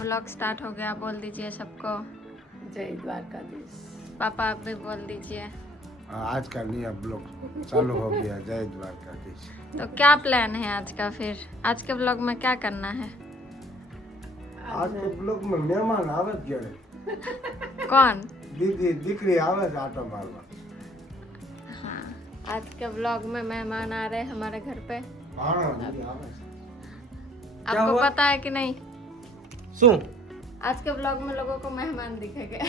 Vlog start हो गया, बोल दीजिए सबको। जय द्वारकाधीश। पापा आप भी बोल दीजिए। आज का नया ब्लॉग चालू हो गया। जय द्वारकाधीश। तो क्या प्लान है आज का? फिर आज के ब्लॉग में क्या करना है? आज के ब्लॉग में मेहमान आवे घरे। कौन? दीदी दीकरी आवे आटो मारवा। हाँ, आज के ब्लॉग में मेहमान आ रहे हैं हमारे घर पे। आपको पता है कि नहीं? શું आज के ब्लॉग में लोगों को मेहमान दिखेंगे।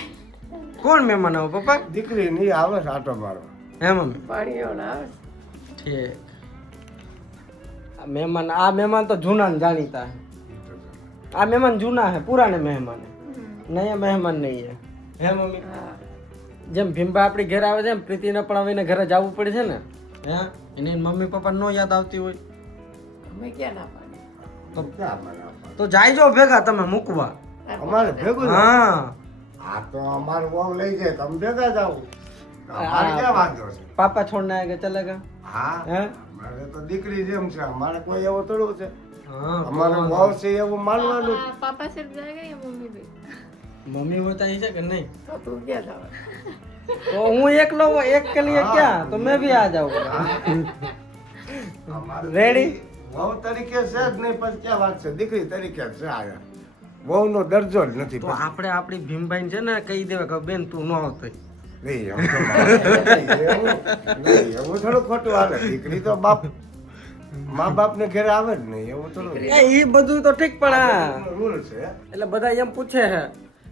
કોણ મહેમાન આવો પપ્પા? दीकरी नहीं आवे आटो मारवा। હે મમ્મી? પાણી ઓળા ઠીક. આ મહેમાન તો જૂના ને જાણીતા હે. આ મહેમાન જૂના હે, પુરાને મહેમાન હે, નયા મહેમાન નહીં હે. હે મમ્મી? જેમ ભીમભા આપણી ઘરે આવે છે એમ પ્રીતિને પણ આવીને ઘરે જવું પડે છે ને. હે એને મમ્મી પપ્પા નો યાદ આવતી હોય અમે ક્યાં ના પાડી? તો क्या मारा? તો જાયજો ભેગા તમે મૂકવા. हमारे भेगो હા हाँ तो हमारे वो ले जाए तो हम भेगा जाओ। हमारे क्या बात हो? પાપા છોડને આગે ચલેગા. हाँ હે हमारे तो दीकरी जेम से हमारे कोई एवो थोड़ो छे। હા हमारे वाव से एवो मानवानो। पापा सिर्फ जाएगा या मम्मी भी? મમ્મી હોતા છે કે નહીં? તો તું ક્યાં જાવ? तो હું એકલો એક के लिए क्या, तो मैं भी आ जाऊंगा. रेडी वहू तरीके से ज नहीं पर क्या बात है दीकरी तरीके से आया वहू नो दर्जो ज નથી તો આપણે આપણી ભીમભાઈ છે ને કહી દેવા કે બેન તું ન આવતો. નહીં એમ તો નહીં એવું થોડું ખોટું હાલે દીકરી તો બાપ મા બાપ ને ઘરે આવે જ નહીં એવું થોડું એ બધું તો ઠીક પણ આ રૂલ છે એટલે બધા એમ પૂછે છે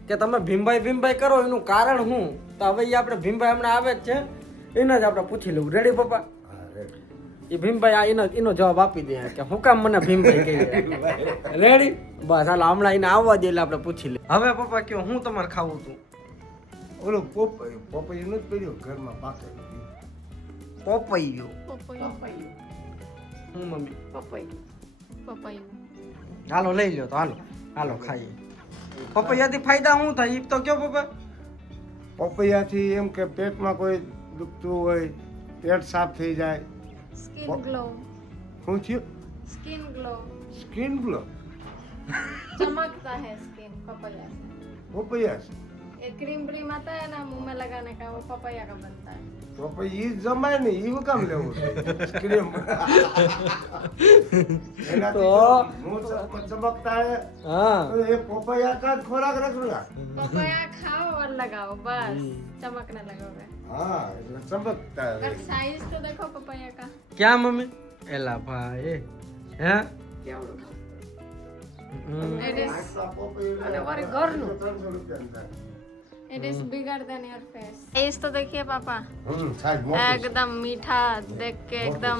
કે તમે ભીમભાઈ કરો એનું કારણ શું, તો હવે એ આપણે ભીમભાઈ હમણાં આવે જ છે એને જ આપણે પૂછી લેવું. રેડી પપ્પા? હા, ready. એ ભીમભાઈ એનો જવાબ આપી દે કે હું કામ મને ભીમભાઈ કહી. રેડી? બસ હાલ હમણાં એને આવવા દે એટલે આપણે પૂછી લે. હવે પપ્પા કયો હું તમારે ખાવું તું? ઓલું પોપૈયું નથી પડ્યું ઘરમાં પાકે પોપૈયું. પપૈયું હું મમ્મી? પપૈયું पपायू। હાલો લઈ લો તો હાલો ખાઈએ. પપૈયાથી ફાયદા શું થાય એ તો કયો પપ્પા? પપૈયાથી એમ કે પેટમાં કોઈ દુખતું હોય પેટ સાફ થઈ જાય स्किन ग्लो। શું થયું स्किन ग्लो। સ્કિન ગ્લો चमकता है स्किन पपाया से। પપૈયા છે ये क्रीम व्रीम आता है ना मुंह में लगाने का, वो पपाया का बनता है। તો પછી ઈ જમાય ને ઈ કામ લેવું ક્રીમ તો ચમકતા હે હા તો એ પપૈયા का ખોરાક રખડા पपाया खाओ और लगाओ, बस चमकने लगोगे। હા એટલે ચમકતા और રહે साइज तो देखो पपाया का। ક્યાં મમ્મી? એલા ભાઈ હે કેવડું It is અને વળી ઘરનું 300 રૂપિયા થાય it is bigger than your face। Size तो देखिए पापा, સાઈઝ મોટી एकदम मीठा देख के एकदम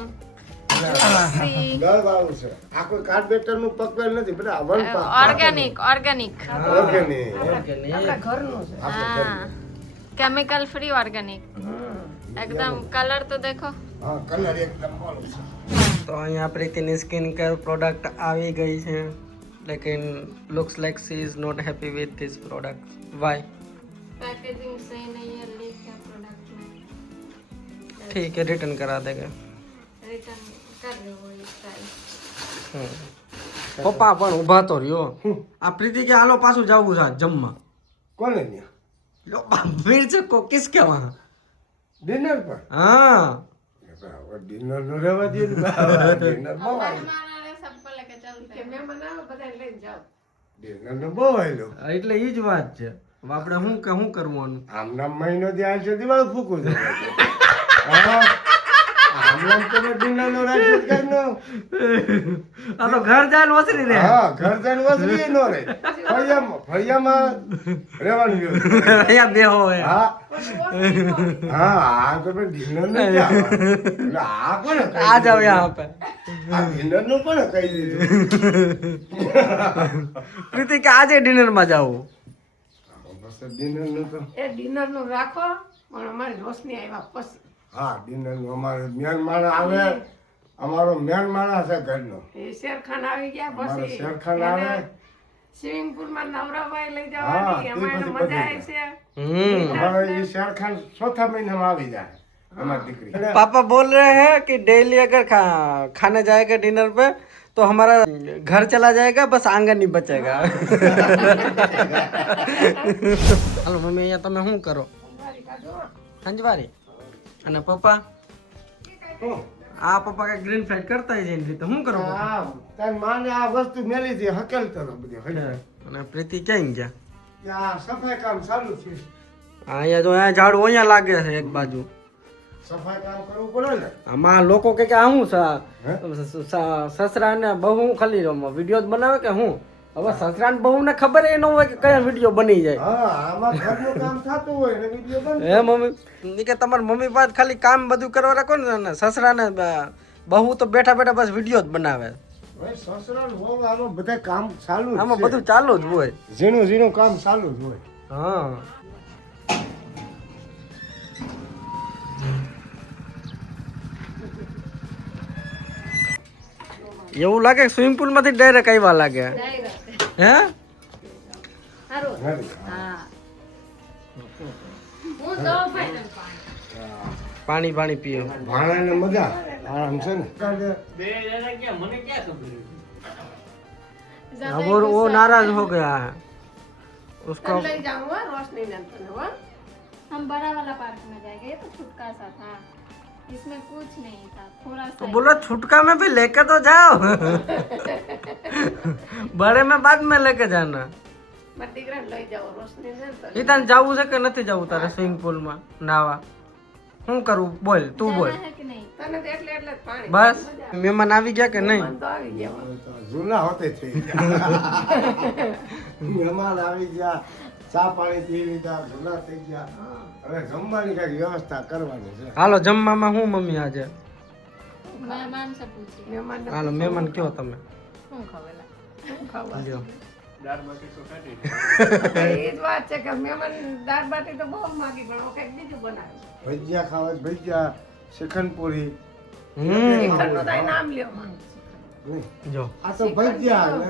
juicy, દળ વાળું છે આ કોઈ કાર્બેટર નું પકવેલ નથી બધા વન ऑर्गेनिक ऑर्गेनिક। ઓર્ગેનિક આપણા ઘરનું છે। हाँ, केमिकल फ्री ऑर्गेनिक एकदम। कलर तो देखो, હા કલર એકદમ વાળું છે તો અહીંયા પ્રીતિની સ્કિન કેર પ્રોડક્ટ આવી ગઈ છે, લેકિન looks like she is not happy with this product. Why? Packaging सही नहीं है, लीक है प्रोडक्ट में। ठीक है रिटर्न करा देंगे. रिटर्न कर रहे हो इस टाइम। પપ્પા પણ ઊભા તો રહ્યો. આ પ્રીતિ કે હાલો પાછું જવું છે જમવા. કોને ન્યા લો ભીડ છે કો કિસકે વહાં? ડિનર પર હા ડિનર નો રહેવા દે ડિનર બહુ हमारे सबको लेके चलते કે हैं। મહેમાન આવે બધાને લઈને જાઓ। ડિનર નો બહુ આયલો એટલે ઈ જ વાત છે. હવે આપણે શું કરવાનું? આમ નામ મહિનો ત્યાં છે દિવાળ ફૂકું છે હા આમ નામ તો ડિનર નો રાખ્યો કઈ નો આ તો ઘર જાય વસરી રે. હા ઘર જણ વસરી નો રે ફળિયામાં રહેવાનું ગયું અહીંયા બેહો હે. હા હા આ તો ડિનર નો એટલે આ કોને આ જાવ યહાં पे. આ ડિનર નું પણ કહી દીધું પ્રીતિ કે આજે ડિનર માં જાવ. બસ ડિનર નું તો એ ડિનરનું રાખો પણ અમારી રોશની આવ્યા પછી હા ડિનર નું અમારે મેન માણસ આવે અમારો મેન માણસ છે ઘરનો એ શેરખાન આવી ગયા અમારો પછી શેરખાન આવે સ્વિમિંગ પુલ માં નવરાભાઈ લઈ હા, જવાની તે અમારે પછી મજા બધું. આવી છે। અમારે એ શેરખાન ચોથા મહિનામાં આવી જાય અમારી દીકરી पापा बोल रहे हैं कि डेली अगर खाने जाएगा डिनर पे तो हमारा घर चला जाएगा, बस आंगन नहीं बचेगा. હાલો મમ્મી, અહીંયા તમે શું કરો? સંજવારી. અને પપ્પા? આ પપ્પા કઈ ગ્રીન ફ્રાઈડ કરતા છે એની રીતે. શું કરો પપ્પા? હા, તારી માને આ વસ્તુ મેલી હતી હકેલ કરો બધી હકેલ. અને પ્રીતિ ક્યાં ગયા? આ સફાઈ કામ ચાલુ છે. અહીંયા જો અહીંયા ઝાડુ અહીંયા લાગે છે એક બાજુ. સફાઈ કામ કરવું પડે ને. આમાં લોકો કે આ શું સસરા ને બહુ ખાલી વિડીયો બનાવે કે હું? હવે સસરા ને બહુ ને ખબર એ ન હોય કે કયા વિડીયો બની જાય. હા, આમાં ઘરનું કામ થતું હોય ને વિડિયો બનતો. હે મમ્મી? ઈ કે તમારા મમ્મી પાસે ખાલી કામ બધું કરવા રાખો ને, સસરા ને બહુ તો બેઠા બેઠા બસ વિડીયો જ બનાવે. ભાઈ સસરા ને હોવ આમાં બધા કામ ચાલુ જ આમાં છે. બધું ચાલુ જ હોય. ઝીણું ઝીણું કામ ચાલુ જ હોય. હા. એવું લાગે સ્વિમિંગ પુલ માંથી ડાયરેક્ટ આવ્યા લાગે. હે? પાણી પાણી પીઓ. ભાણાને મજા આરામ છે ને. अब वो नाराज हो गया है उसको. ले जाऊंगा रोशनी ने तने वो हम बड़ा वाला पार्क में जाएंगे, ये तो छुटका सा था, इसमें कुछ नहीं था, थोड़ा सा तो बोलो छुटका में भी लेके तो जाओ. बड़े में बाद में लेके जाना. મારા દીકરાને લઈ જાઓ રોશની ને તને ઈ તને જાવું છે કે નથી જાવું તારે સ્વિમિંગ પુલ માં નાવા? શું કરવું બોલ, તું બોલ. है कि नहीं? તને તો એટલે એટલે જ પાણી બસ મહેમાન આવી ગયા કે નહીં? મન તો આવી ગયા જૂના હોતે થઈ ગયા. મહેમાન આવી ગયા, ચા પાણી પી લીધા, જૂના થઈ ગયા. હવે જમવાની કઈક વ્યવસ્થા કરવાની છે. હાલો જમવામાં હું મમ્મી આજે? मेहमान से पूछिए મહેમાન હાલો મહેમાન કયો તમે? શું ખવેલા ખાવા જો. એ જ વાત છે કે મહેમાન દાળ બાટી તો બહુ માંગી પણ કંઈક બીજું બનાવ્યું ભજીયા ખાવા છે, ભજીયા, શ્રીખંડપુરી. શિખરનું તાય નામ લ્યો માં. નહીં. જો આ તો ભજીયા ને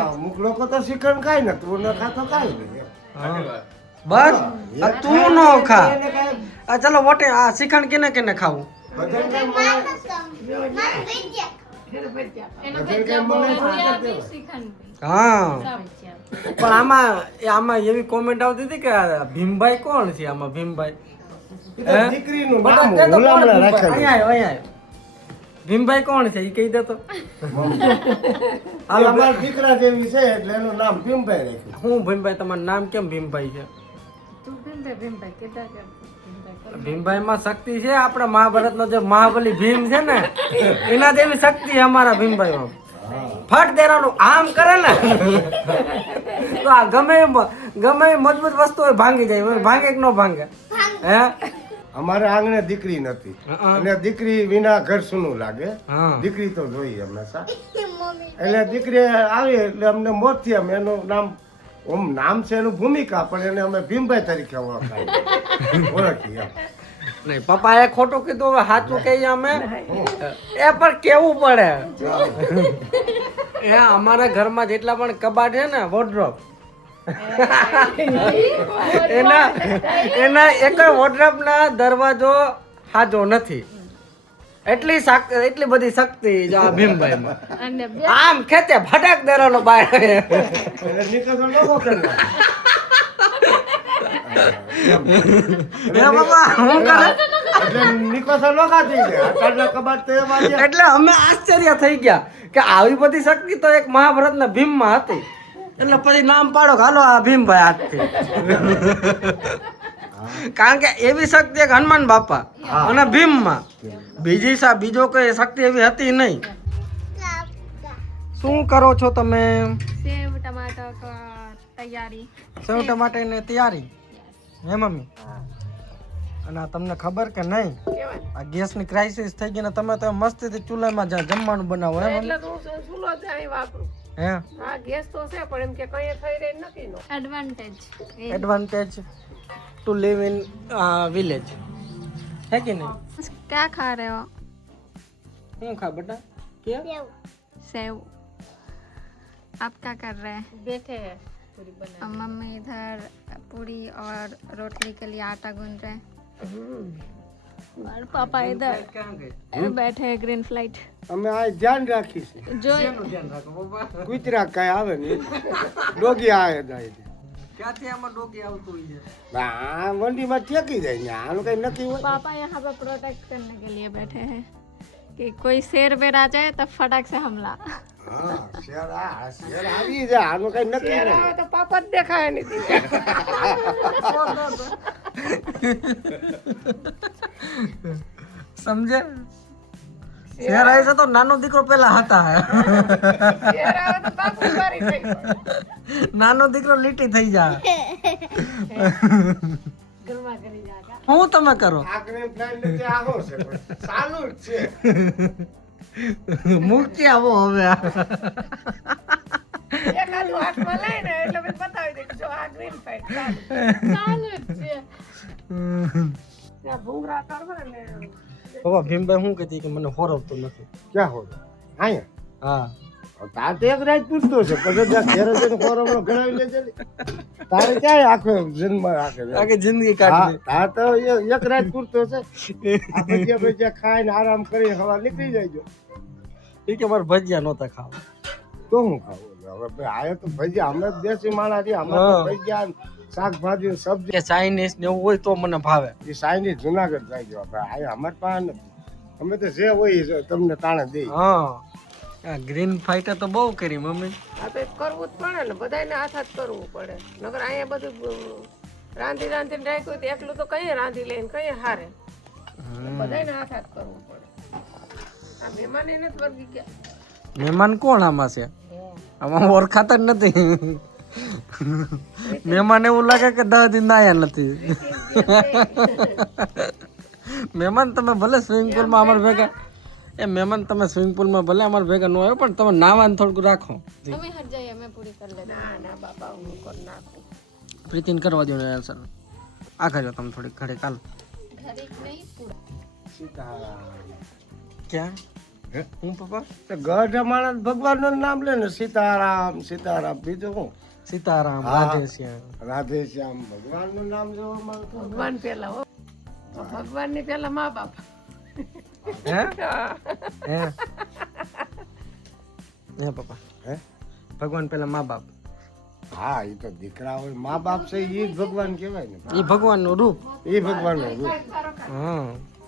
અમુક લોકો તો શ્રીખંડ ખાય ને તું ન ખાતો કાંઈ નહીં. હા. બસ આ તું નો ખા. આ ચલો વોટે આ શ્રીખંડ કેને કેને ખાવું? બધાને કાંઈ મળે. એને ભજીયા એનો બધે ભજીયા કંઈ મળે ભજીયા તો બી શ્રીખંડ બી હા. ભજીયા પણ આમાં એવી કોમેન્ટ આવતી હતી કે આ ભીમભાઈ કોણ છે આમાં? ભીમભાઈ ઈ તો દીકરીનું બટા, નામ તે તો કોણ હુલામણા ભીમભાઈ? રાખેલું. અહીંયા આવ, અહીંયા આવ. ભીમભાઈ કોણ છે એ કહી દે તો. એ અમારા દીકરા જેવી છે એટલે એનું નામ ભીમભાઈ રાખ્યું. હું ભીમભાઈ, તમારું નામ કેમ ભીમભાઈ છે? તું ભીમભાઈ કીધા કે ભીમભાઈ માં શક્તિ છે. આપણા મહાભારત નો જે મહાબલી ભીમ છે ને એના જેવી શક્તિ છે અમારા ભીમભાઈ માં. ફટ દેરાનું આમ કરે ને તો આ ગમે એ મજબૂત વસ્તુ હોય ભાંગી જાય. ભાંગે કે ન ભાંગે? હે? અમારે આંગણે દીકરી નથી હં. અને દીકરી વિના ઘર સૂનું લાગે. હા. દીકરી તો જોઈએ હંમેશા. એટલે દીકરી આવી એટલે અમને મોત થી અમે એનું નામ છે એનું ભૂમિકા, પણ એને અમે ભીમભાઈ તરીકે ઓળખીએ એમ. નહીં પપ્પા એ ખોટું કીધું, હવે સાચું કહીએ અમે. એ પણ કેવું પડે. એ અમારા ઘરમાં જેટલા પણ કબાટ છે ને વોર્ડરોબ એના એક વોર્ડરોબ ના દરવાજો હાજો નથી. એટલી બધી શક્તિ જો આ ભીમભાઈ માં. અને આમ ખેતે ફટાક દેરાનો બહાર. એટલે નીકળતો લોકો કરે. હે બાબા હું કરે? એટલે નીકળતો લોકો થઈ જાય. આટલા કબાટ તો એવા છે. એટલે અમે આશ્ચર્ય થઈ ગયા કે આવી બધી શક્તિ તો એક મહાભારત ના ભીમ માં હતી. એટલે પછી નામ પાડો કે હાલો આ ભીમભાઈ આજથી. કારણ કે એવી શક્તિ એક હનુમાન બાપા અને ભીમ માં, બીજો કોઈ શક્તિ એવી હતી નહીં. શું કરો છો તમે? સેવ ટમાટર કા તૈયારી. સેવ ટમાટર ની તૈયારી હે મમ્મી? અને આ તમને ખબર કે નહીં કેવાય આ ગેસ ની ક્રાઇસિસ થઈ ગઈ ને તમે તો મસ્તીથી ચૂલામાં જમવાનું બનાવો હે એટલે મમ્મી? તો હું ચૂલો જ અહીં વાપરું. હે? હા ગેસ તો છે પણ એમ કે કઈ થઈ રહી નથી નો advantage advantage to live in village है कि नहीं? क्या खा रहे हो? हूँ खा बेटा क्या? सेव. आप क्या कर रहे हैं? बैठे हैं पूरी बना मम्मी इधर पूरी और रोटली के लिए आटा गूंद रहे हैं. और पापा इधर ક્યાં ગઈ बैठे हैं ग्रीन फ्लाइट અમે આ ધ્યાન રાખી છે जो એનું ધ્યાન રાખો પપ્પા કૂતરા કઈ આવે ને ડોગી આવે જાય છે ક્યાંથી આમાં ડોકી આવતું હોય છે આ મંડીમાં ઠેકી જાય ને આનું કઈ નક્કી હોય पापा यहाँ पे प्रोटेक्ट करने के लिए बैठे हैं कि कोई शेर वेर आ जाए तब फटाक से हमला હા શેર આવી જાય આનું કઈ નક્કી ત્યારે નહીં આવે તો પાપા જ દેખાય નથી સમજે શેર આવી છે તો નાનો દીકરો પેલા હતા ત્યારે આવે તો પાપા મારી થઈ નાનો દીકરો લીટી થઈ જાય गरबा करी जाएगा હું તમે કરો આકરે પ્લાન લીધે આવો છે પણ ચાલુ જ છે મૂકી આવો હવે એકાદું હાથમાં લઈને એટલે પછી બતાવી દે કે જો આ ગ્રીન ફાઇટ चालू છે ત્યાં ભૂંગરા કરવા ને બાબા ભીમભાઈ શું કહેતી કે મને હોરવતો નથી ક્યાં હોય અહીંયા હા તાર તો એક રાત પૂછતો છે પછી ત્યાં ઘેરે જઈને ખોરામાં ગણાવી લેજે ને. તારે ક્યાંય આખો જન્મ રાખે છે. આખી જિંદગી હા, કાઢી તાર તો એક રાત પૂરતો છે આ ભજીયા ભજીયા ખાઈને આરામ કરી હવા નીકળી જાય એ કે મારે ભજીયા નહોતા ખાવા તો હું ખાવું હવે ભાઈ આયો તો ભજીયા અમે જ દેશી માણસ છીએ અમે તો હા. ભજીયા ને શાકભાજી સબ્જી કે ચાઇનીઝ ને એવું હોય તો મને ભાવે એ સાઈની જુનાગઢ જાય છે ભાઈ આયા અમારે પાસે નથી અમે તો જે હોય એ તમને તાણે દઈ હા આ ગ્રીન ફાઈટર તો બહુ કરી મમ્મી આ તો કરવું જ પડે ને બધાને હાથ હાથ કરવું પડે નકર અહીંયા બધું રાંધી રાંધીને રાખ્યું તો એકલું તો કઈ રાંધી લઈને કઈ હારે બધાને હાથ હાથ કરવું પડે આ મહેમાન એને જ વર્ગી ગયા મહેમાન કોણ આમાં છે આમાં ઓળખાતા જ નથી મહેમાન એવું લાગે કે 10 દિન આયા નથી મહેમાન તમે ભલે સ્વિમિંગ પુલમાં અમારા ભેગા એ મહેમાન તમે સ્વિમિંગ પુલમાં ભલે અમારા ભેગા ન આવ્યો પણ તમે નાવાનું થોડુંક રાખો हमें हट जाइए मैं पूरी कर लेता ના ના બાપા હું કરી નાખું પ્રીતિન કરવા દો ને સર આ કર્યો તમે થોડીક ઘડી કાલ हूँ घर एक नहीं पूरा ક્યાં હે? હું પપ્પા તો ગઢ માણસ ભગવાનનું નામ લે ને સીતારામ સીતારામ બીજું હું સીતારામ હા. રાધેશ્યામ રાધે શ્યામ ભગવાનનું નામ લેવા માંગતો ભગવાન પેલા હો ભગવાન ની પેલા મા બાપ હે હે હે પપ્પા હે ભગવાન પેલા મા બાપ હા એ તો દીકરા હોય મા બાપ છે એ જ ભગવાન કહેવાય ને એ ભગવાનનું રૂપ એ ભગવાનનું રૂપ હા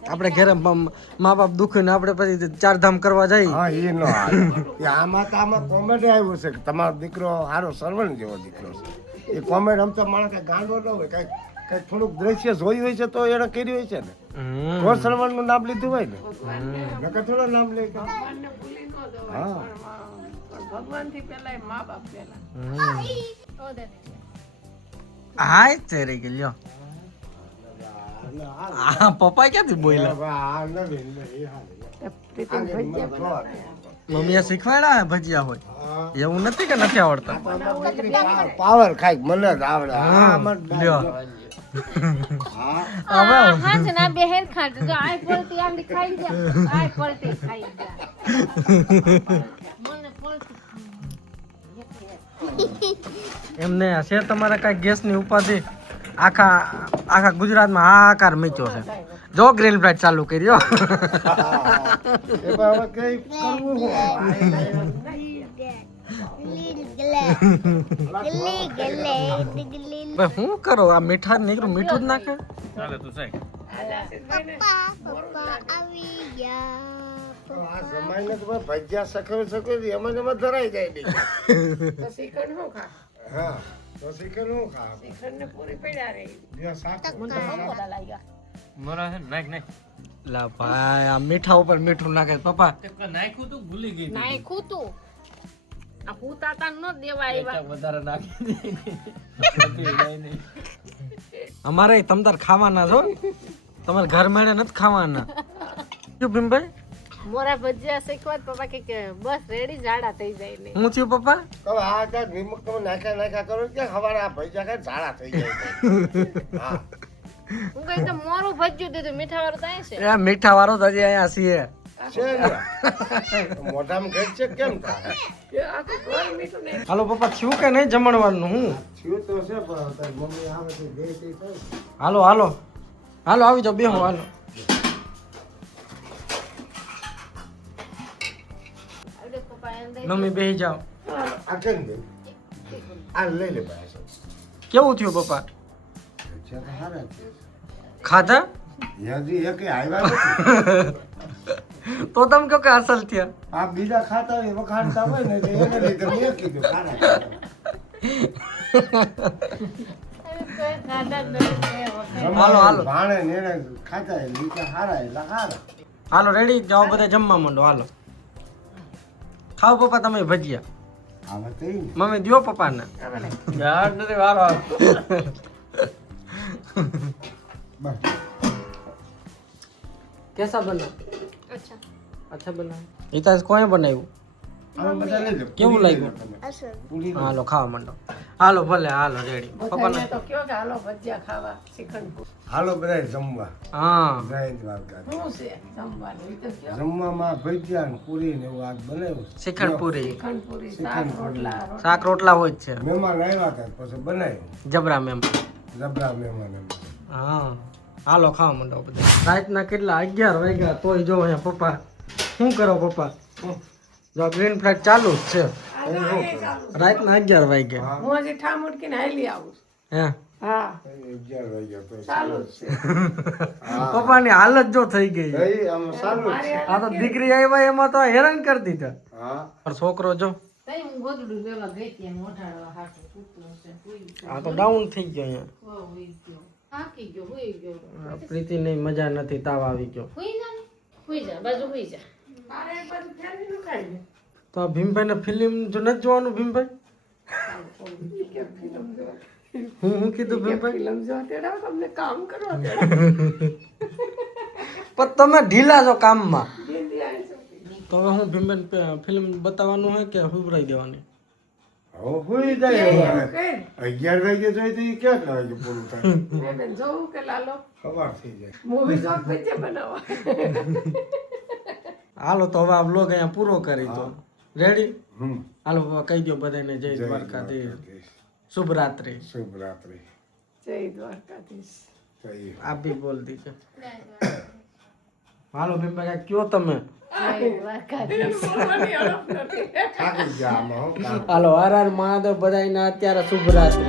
આપણે ઘરે મા બાપ દુખે ને આપણે પછી ચારધામ કરવા જઈએ હા એ નો હાલે. એ આમાં તો આમાં કોમેડી આવ્યું છે કે તમારો દીકરો સારો સર્વણ જેવો દીકરો છે એ કોમેડ આમ તો માણસ કઈ ગાંડો ન હોય કઈ કઈ થોડુંક દ્રશ્ય જોયું હોય છે તો એને કર્યું હોય છે ને તો સર્વણ નું નામ લીધું હોય ને નકર થોડો નામ લે કે. ભગવાનને ભૂલી ન જવાય હા. પણ ભગવાન થી પેલા મા બાપ પેલા वो दे दीजिए હા જ તે રહી ગઈ લ્યો આ પપ્પા ક્યાંથી બોલ્યા આ નવીન ને એ હાલે. પ્રીતિન ભજીયા જોવા. મમ્મીએ શીખવાડ્યા હે ભજીયા હોય હા. એવું નથી કે નથી આવડતા પાવર ખાઈ મને જ આવડે હા, હા, મને જ લ્યો. હા હવે हाँ जना बेहर खाते जो आय पलटी आम दिखाई दे आय पलटी खाई दे मन पलटी એમને છે તમારા કઈ ગેસની ઉપાધિ આખા આખા ગુજરાતમાં હાહાકાર મચ્યો છે જો ગ્રીન ફ્લાઇટ ચાલુ કર્યો એ પણ હવે કઈ કરવું શું? ભાઈ શું કરો આ મીઠા જ નીકળું મીઠું જ નાખે તો આ જમાઈને તો ભાઈ ભજીયા સખવી એમાં ને એમાં ધરાઈ જાય નહીં. તો શ્રીખંડ શું ખા હા તો શીખર હું ખા શ્રીખંડ ને પૂરી પડ્યા રહી બે શાક લા ભાઈ આ મીઠા ઉપર મીઠું નાખે પપ્પા નાખું તું આ પૂતાતા ન દેવાય અમારે તમતાર ખાવાના છો તમારે ઘર મેળે નથી ખાવાના શું ભીમભાઈ મોરા ભજીયા શીખવા પપ્પા કે બસ રેડી જાડા થઈ જાય ને હું થયું પપ્પા હવે આ ત્યાં નિમક તમે નાખ્યા કરો કે હવારે આ ભજીયા ખાઈ ઝાડા થઈ જાય હા હું કઈ તો મોરું ભજ્યું દીધું મીઠા વાળું તો અહીં છે એ મીઠા વાળો તો હજી અહીંયા છીએ છે ને મોઢામાં ઘર છે કેમ થાય આખું ઘર મીઠું ને હાલો પપ્પા થયું કે નહીં જમણવાનું હું થયું તો છે પણ તારી મમ્મી આવે તો બે થઈ થાય હાલો હાલો હાલો આવી જાઓ બેહો હાલો મમ્મી બેસી જાઓ. આ કેમ દે આ લઈ લે ભાઈ કેવું થયું પપ્પા? છે તો હારા છે ખાધા? હજી એકે આવ્યા નથી. તો તમે કહો કે અસલ થયા. આ બીજા ખાતા હોય વખાણતા હોય ને એટલે એને લીધે મેં કીધું ખારા છે. હાલો, હાલો. ભાણે ને એને ખાતા હોય નીચે હારા એટલે હારા. હાલો રેડી જાઓ બધા જમવા માંડો. હાલો ખાઓ પપ્પા તમે ભજીયા. આ વાત થઈ ને મમ્મી દ્યો પપ્પાને. યાર નથી વારો. બસ કેસા બના? अच्छा અચ્છા બના. ઈતાસ કોણે બનાવ્યું? આમાં બધા લઈ લો. કેવું લાગ્યું? પૂરી લો. હાલો ખાવા માંડો. હાલો ભલે હાલો રેડી. પપ્પાને બધાને તો કયો કે હાલો ભજીયા ખાવા શ્રીખંડ હાલો બધા જમવા હા જય દ્વારકા. શું છે જમવાનું એ તો કયો જમવામાં ભજીયા ને પૂરી ને એવું આજ બનાવ્યું. શ્રીખંડ પૂરી શ્રીખંડ પૂરી શાક રોટલા શાક રોટલા હોય જ છે. મહેમાન આવ્યા હતા પછી બનાવ્યું જબરા મેમ. જબરા મહેમાન એમ. હા હાલો ખાવા માંડો બધા. રાતના કેટલા 11 વાગ્યા તોય જો અહીંયા પપ્પા શું કરો પપ્પા? જો ગ્રીન ફ્લેગ ચાલુ જ છે. રાતના 11 વાગ્યા. હું હજી ઠા મૂકીને હાલી આવું હે હા 11 વાગ્યા તો ચાલુ જ છે પપ્પાની હાલત જો થઈ ગઈ. કઈ આમ સારું જ છે. આ તો દીકરી આવ્યા એમાં તો હેરાન કરી દીધા. હા પણ છોકરો જો આ તો ડાઉન થઈ ગયો અહીંયા. પ્રીતિ ની મજા નથી, તાવ આવી ગયો. મારે બધું ફેરવી નું ખાઈ લે તો આ ભીમભાઈ ને ફિલ્મ જો નથી જોવાનું ભીમભાઈ? હું કીધું ભીમભાઈ? ફિલ્મ જોવા તેડા તમને કામ કરવા પણ તમે ઢીલા છો કામમાં. તેડા તો હવે હું ભીમભાઈ ફિલ્મ બતાવવાનું હોય કે હુવરાઈ દેવાની? હવે હુઈ જાય હવે. કે 11 વાગે જોઈ તો ઈ ક્યાં વાગે પૂરું થાય? બેન જોવું કે લાલો ખબર થઈ જાય. મૂવી જોક ભજીયા બનાવવા હાલો તો હવે આ બ્લોગ અહીંયા પૂરો કરી દો. રેડી? હમ હાલો કહી દો બધાને જય દ્વારકાધીશ. શુભ રાત્રિ. શુભ રાત્રિ. જય દ્વારકાધીશ જય આપ ભી બોલ દીજો. હાલો ભીમભાઈ કયો તમે? બોલવાની હડપ નથી થાકી ગયા આમાં હો કામ. હાલો હર હર મહાદેવ બધાને અત્યારે શુભ રાત્રિ.